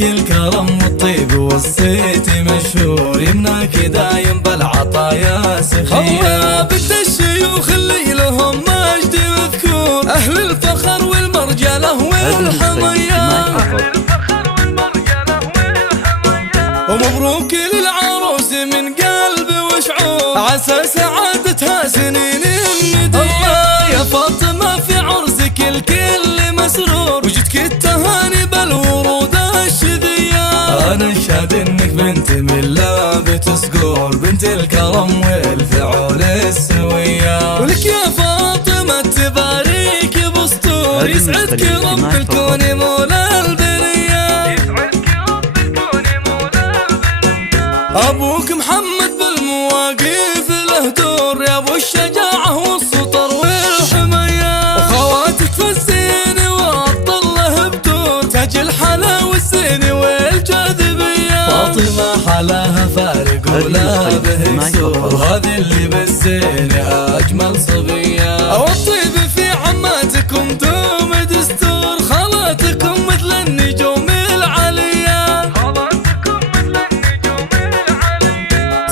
لك الكرم والطيب والصيت مشهور، يمناك دايم بالعطايا سخية. بنت الشيوخ اللي لهم مجد مذكور، أهل الفخر والمرجلة والحمية. ومبروك للعروس من قلب وشعور، عسى سعادتها سنين مدية. يا فاطمة في عرسك الكل مسرور، وجدك التهاني بالورود الشذية. أنا شاد إنك بنت من لابة صقور، بنت الكرم والفعول السوية. ولك يا فاطمة تباريك بسطور، يسعدك رب الكون مولى البرية. أبوك محمد بالمواقف له دور، يا أبو الشجاعة والسطر والحمية. وخواتك في الزين والطله بدور، تاج الحلا والزين والجاذبية. فاطمة حلاها فارق ولا به كسور، هذه اللي بالزين أجمل صبية. والطيب في عماتكم دوم دستور، خالاتكم مثل النجوم العالية.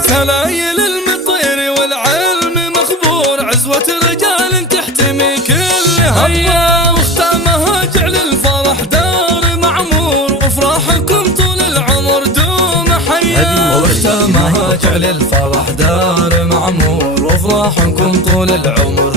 سلايل المطير والعلم مخبور، عزوة رجال تحتمي كل هية. واختامها جعل الفرح دار معمور، وافراحكم طول العمر دوم حية. واختامها جعل الفرح دار معمور، وافراحكم طول العمر